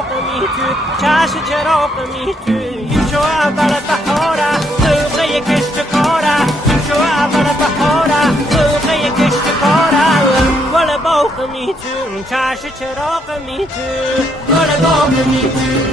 چراغ میتو چش چراغ میتو یوشو اول بهاره دوغه کشت کاره یوشو اول بهاره دوغه کشت کاره گل باغ میتو چش چراغ میتو گل باغ میتو